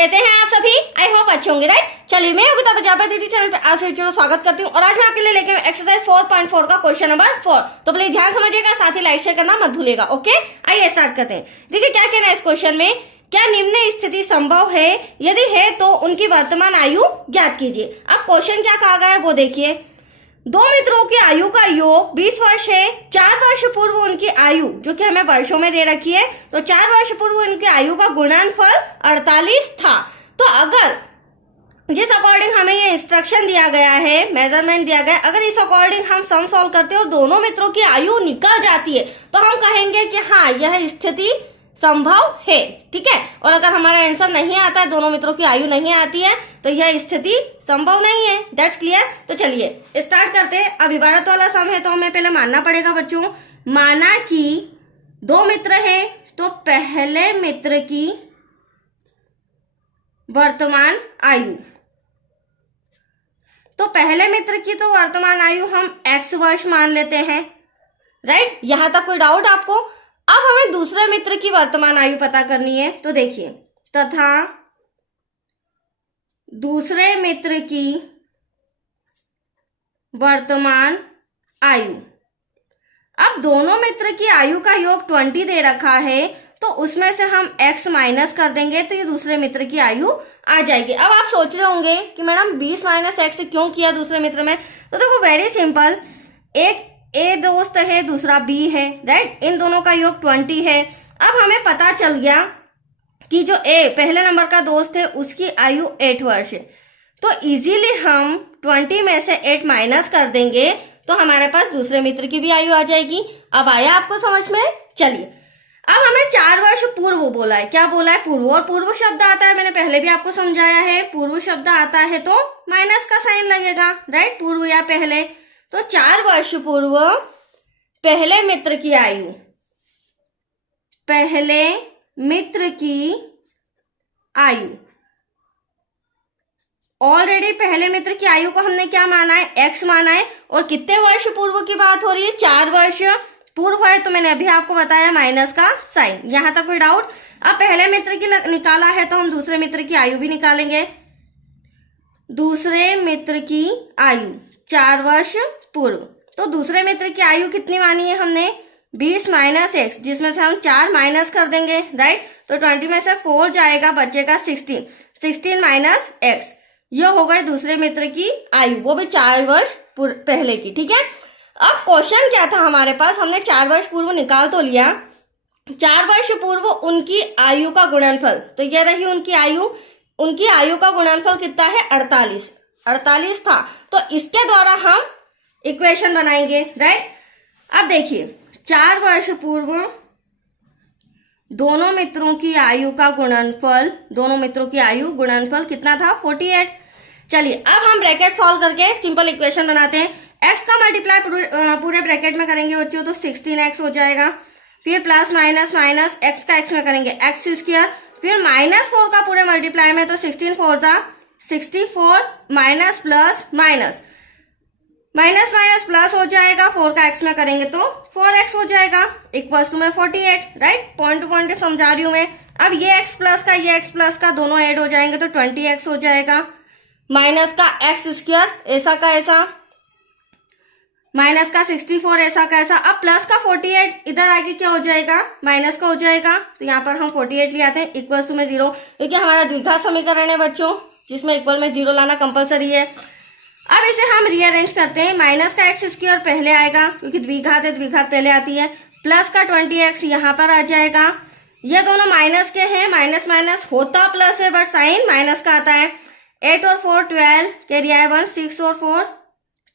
कैसे हैं आप सभी? आई होप अच्छे होंगे, राइट। चलिए, मैं योगिता प्रजापति चैनल पे आप सभी को स्वागत करती हूँ और आज मैं आपके लिए लेके एक्सरसाइज 4.4 का क्वेश्चन नंबर 4। तो प्लीज ध्यान समझिएगा, साथ ही लाइक शेयर करना मत भूलिएगा। ओके, आइए स्टार्ट करते हैं। देखिए क्या कहना है इस क्वेश्चन में, क्या निम्न स्थिति संभव है? यदि है तो उनकी वर्तमान आयु ज्ञात कीजिए। अब क्वेश्चन क्या कहा गया है वो देखिए। दो मित्रों की आयु का योग 20 वर्ष है। 4 वर्ष पूर्व उनकी आयु, जो कि हमें वर्षों में दे रखी है, तो 4 वर्ष पूर्व उनकी आयु का गुणनफल 48 था। तो अगर जिस अकॉर्डिंग हमें ये इंस्ट्रक्शन दिया गया है, मेजरमेंट दिया गया है, अगर इस अकॉर्डिंग हम सम सॉल्व करते हैं और दोनों मित्रों की आयु निकल जाती है तो हम कहेंगे कि हाँ, यह स्थिति संभव है। ठीक है, और अगर हमारा आंसर नहीं आता है, दोनों मित्रों की आयु नहीं आती है, तो यह स्थिति संभव नहीं है। That's clear. तो चलिए स्टार्ट करते हैं। अब इबारत वाला सम है तो हमें पहले मानना पड़ेगा बच्चों। माना कि दो मित्र हैं, तो पहले मित्र की वर्तमान आयु, तो पहले मित्र की तो वर्तमान आयु हम x वर्ष मान लेते हैं, राइट। यहां तक कोई डाउट आपको? अब हमें दूसरे मित्र की वर्तमान आयु पता करनी है। तो देखिए, तथा दूसरे मित्र की वर्तमान आयु। अब दोनों मित्र की आयु का योग 20 दे रखा है, तो उसमें से हम x माइनस कर देंगे तो ये दूसरे मित्र की आयु आ जाएगी। अब आप सोच रहे होंगे कि मैडम 20 माइनस x क्यों किया दूसरे मित्र में? तो देखो वेरी सिंपल, एक A दोस्त है, दूसरा B है, राइट। इन दोनों का योग 20 है। अब हमें पता चल गया कि जो A पहले नंबर का दोस्त है उसकी आयु 8 वर्ष है, तो इजीली हम 20 में से 8 माइनस कर देंगे तो हमारे पास दूसरे मित्र की भी आयु आ जाएगी। अब आया आपको समझ में? चलिए, अब हमें 4 वर्ष पूर्व बोला है। क्या बोला है? पूर्व। और पूर्व शब्द आता है, मैंने पहले भी आपको समझाया है, पूर्व शब्द आता है तो माइनस का साइन लगेगा, राइट। पूर्व या पहले, तो 4 वर्ष पूर्व पहले मित्र की आयु, पहले मित्र की आयु, ऑलरेडी पहले मित्र की आयु को हमने क्या माना है? x माना है। और कितने वर्ष पूर्व की बात हो रही है? 4 वर्ष पूर्व है, तो मैंने अभी आपको बताया माइनस का साइन। यहां तक कोई डाउट? अब पहले मित्र की निकाला है तो हम दूसरे मित्र की आयु भी निकालेंगे। दूसरे मित्र की आयु 4 वर्ष पूर्व, तो दूसरे मित्र की आयु कितनी मानी है हमने? 20 माइनस x, जिसमें से हम 4 माइनस कर देंगे, राइट। तो 20 में से 4 जाएगा, बचेगा 16। 16 माइनस x, यह हो गई दूसरे मित्र की आयु, वो भी 4 वर्ष पहले की। ठीक है, अब क्वेश्चन क्या था हमारे पास? हमने 4 वर्ष पूर्व निकाल तो लिया, 4 वर्ष पूर्व उनकी आयु का गुणनफल, तो यह रही उनकी आयु। उनकी आयु का गुणनफल कितना है? 48 था। तो इसके द्वारा हम इक्वेशन बनाएंगे, राइट। अब देखिए, 4 वर्ष पूर्व दोनों मित्रों की आयु का गुणनफल, दोनों मित्रों की आयु गुणनफल कितना था? 48। चलिए, अब हम ब्रैकेट सॉल्व करके सिंपल इक्वेशन बनाते हैं। x का मल्टीप्लाई पूरे ब्रैकेट में करेंगे बच्चों, तो 16x हो जाएगा। फिर प्लस माइनस माइनस x का x में करेंगे x स्क्वायर, फिर -4 का पूरे मल्टीप्लाई में, तो 16 4 जा 64, minus plus minus minus minus plus हो जाएगा। 4 का x में करेंगे तो 4x हो जाएगा, इक्वल्स टू में 48, राइट। पॉइंट टू पॉइंट समझा रही हूं मैं। अब ये x प्लस का ये x प्लस का दोनों ऐड हो जाएंगे तो 20x हो जाएगा। माइनस का x स्क्वायर ऐसा का ऐसा, माइनस का 64 ऐसा का ऐसा। अब प्लस का 48 इधर आके क्या हो जाएगा? माइनस का हो जाएगा, तो यहाँ पर हम 48 ले आते हैं, इक्वल्स टू में 0, क्योंकि हमारा द्विघात समीकरण है बच्चों, जिसमें इक्वल में 0 लाना कंपलसरी है। अब इसे हम रीअरेंज करते हैं। माइनस का x स्क्वायर पहले आएगा, क्योंकि द्विघात है, द्विघात पहले आती है। प्लस का 20x यहाँ पर आ जाएगा। ये दोनों माइनस के हैं, माइनस माइनस होता प्लस है, बट साइन माइनस का आता है। 8 और 4 12, कैरी आए 1, 6 और 4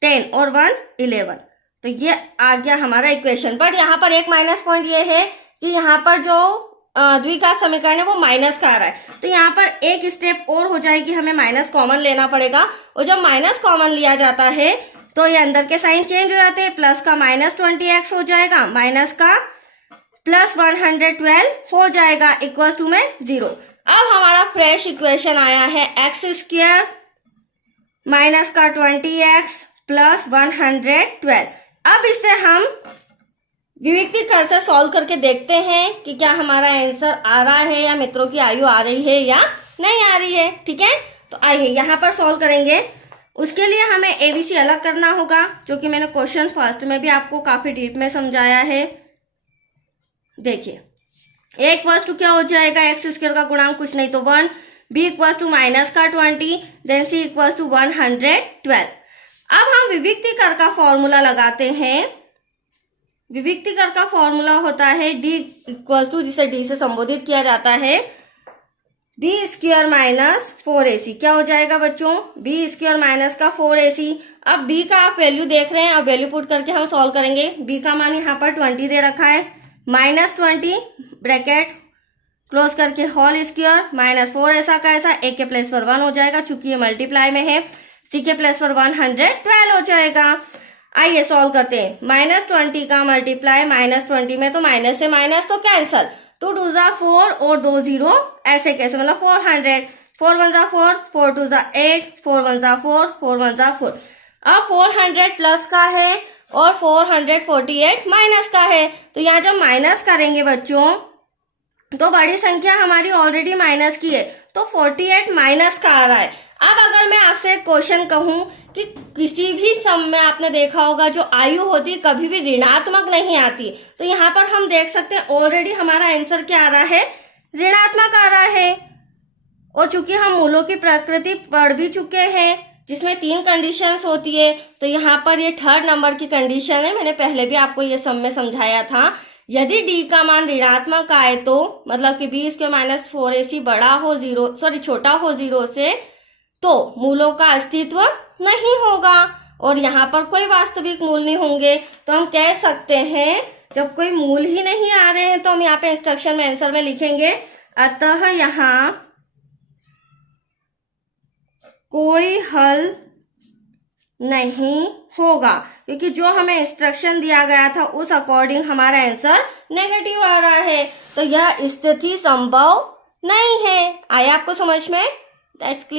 10 और 1 11। तो ये आ गया हमारा इक्वेशन। बट यहाँ पर एक माइनस पॉइंट ये है कि यहाँ पर जो द्विघात समीकरण है वो माइनस का आ रहा है, तो यहाँ पर एक स्टेप और हो जाएगी, हमें माइनस कॉमन लेना पड़ेगा। और जब माइनस कॉमन लिया जाता है तो ये अंदर के साइन चेंज हो जाते हैं। प्लस का -20x हो जाएगा, माइनस का प्लस 112 हो जाएगा, इक्वल टू में 0। अब हमारा फ्रेश इक्वेशन आया है x स्क्वायर माइनस का 20x प्लस 112। अब इसे हम विविक्तीकर से सॉल्व करके देखते हैं कि क्या हमारा आंसर आ रहा है या मित्रों की आयु आ रही है या नहीं आ रही है। ठीक है, तो आइए यहाँ पर सॉल्व करेंगे। उसके लिए हमें एबीसी अलग करना होगा, जो कि मैंने क्वेश्चन फर्स्ट में भी आपको काफी डीप में समझाया है। देखिए, ए इक्वल्स टू क्या हो जाएगा, एक्स स्क्वायर का गुणांक कुछ नहीं तो 1, बी इक्वल्स टू माइनस का 20, देन सी इक्वल्स टू 112। अब हम विविक्तीकर का फॉर्मूला लगाते हैं। विविक्तीकर का फॉर्मूला होता है डी इक्वल्स टू, जिसे डी से संबोधित किया जाता है, बी स्क्वायर माइनस 4ac। क्या हो जाएगा बच्चों, बी स्क्वायर माइनस का 4ac। अब बी का आप वैल्यू देख रहे हैं, अब वैल्यू पुट करके हम सॉल्व करेंगे। बी का मान यहाँ पर 20 दे रखा है, -20 ब्रैकेट क्लोज करके होल स्क्वायर माइनस 4 ऐसा का ऐसा, ए के प्लेस पर 1 हो जाएगा, चूंकि ये मल्टीप्लाई में है, सी के प्लेस पर 112 हो जाएगा। आइए सॉल्व करते हैं। -20 का मल्टीप्लाई -20 में तो माइनस से माइनस तो कैंसल, 2 2 जा 4 और 2 0 ऐसे कैसे, मतलब 400, 4 1 जा 4, 4 2 जा 8, 4 1 जा 4, 4 1 जा 4। अब 400 प्लस का है और 448 माइनस का है, तो यहाँ जब माइनस करेंगे बच्चों तो बड़ी संख्या हमारी ऑलरेडी माइनस की है, तो 48 माइनस का आ रहा है। अब अगर मैं आपसे एक क्वेश्चन कहूं कि किसी भी सम में आपने देखा होगा जो आयु होती है कभी भी ऋणात्मक नहीं आती, तो यहाँ पर हम देख सकते हैं ऑलरेडी हमारा आंसर क्या आ रहा है, ऋणात्मक आ रहा है। और चूंकि हम मूलों की प्रकृति पढ़ भी चुके हैं, जिसमें 3 कंडीशंस होती है, तो यहाँ पर ये 3rd नंबर की कंडीशन है। मैंने पहले भी आपको ये सम में समझाया था। यदि डी का मान ऋणात्मक आए तो मतलब कि बी स्क्वायर माइनस 4ac बड़ा हो छोटा हो 0 से, तो मूलों का अस्तित्व नहीं होगा और यहाँ पर कोई वास्तविक मूल नहीं होंगे। तो हम कह सकते हैं जब कोई मूल ही नहीं आ रहे हैं तो हम यहाँ पे इंस्ट्रक्शन में आंसर में लिखेंगे, अतः यहाँ कोई हल नहीं होगा, क्योंकि जो हमें इंस्ट्रक्शन दिया गया था उस अकॉर्डिंग हमारा आंसर नेगेटिव आ रहा है, तो यह स्थिति संभव नहीं है। आया आपको समझ में? That's clear.